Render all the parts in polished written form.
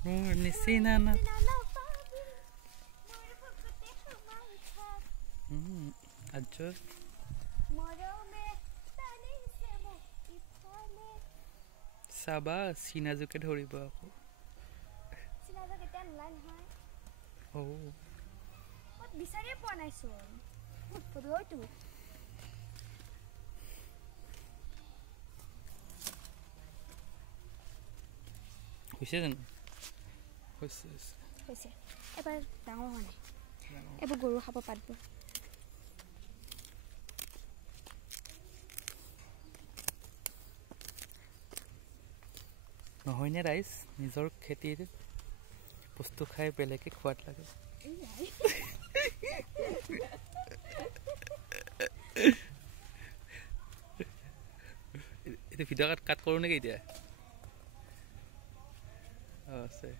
মোৰ নিচিনা না আচ্ছা চাবা চিনাজুকে ধৰিব আকৌ বিচাৰিয়ে পোৱা নাইচোন হয়তো হৈছে জানো হৈছে এবাৰ ডাঙৰ হোৱা নাই এইবোৰ গৰু খাব পাতব নহয়নে ৰাইজ নিজৰ খেতিৰ বস্তু খাই বেলেগে খোৱাত লাগে এইটো ভিডিঅ' কাট কৰোঁ নেকি এতিয়া আছে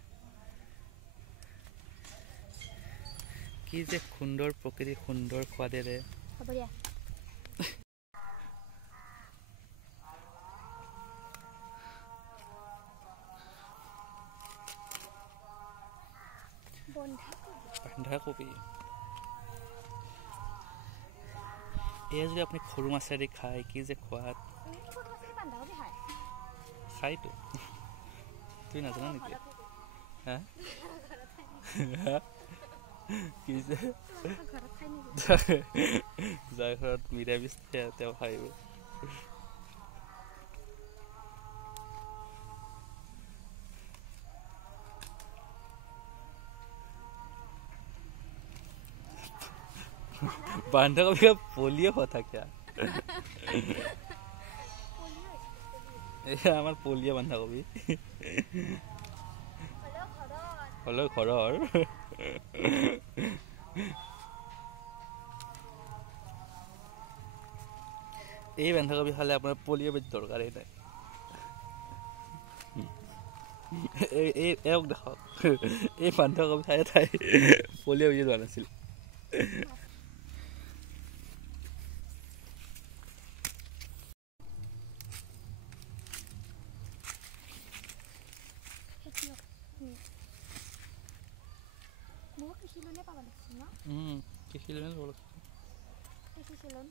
কি যে সুন্দৰ প্ৰকৃতি সুন্দৰ সোৱাদেৰে হ'ব দিয়া বন্ধাকবি এয়া যদি আপুনি সৰু মাছেদি খায় কি যে খোৱাত খাইতো তুমি নাজানা নেকি হা কি যে যাৰ ঘৰত নিৰামিষ তেওঁ খাইব बंधाकपी का पोलियो होता क्या আমাৰ পোলিও বন্ধাকপি হলো ঘৰৰ এই বন্ধাকপি খালে আপোনাৰ পোলিও বেছি দৰকাৰেই নাই এই এক দেখক এই বন্ধাকপি খাই তাই পোলিও বেছি হোৱা নাছিল Mau ke Silonnya apa balik sih, no? Ke Silonnya boleh. Ke Silon.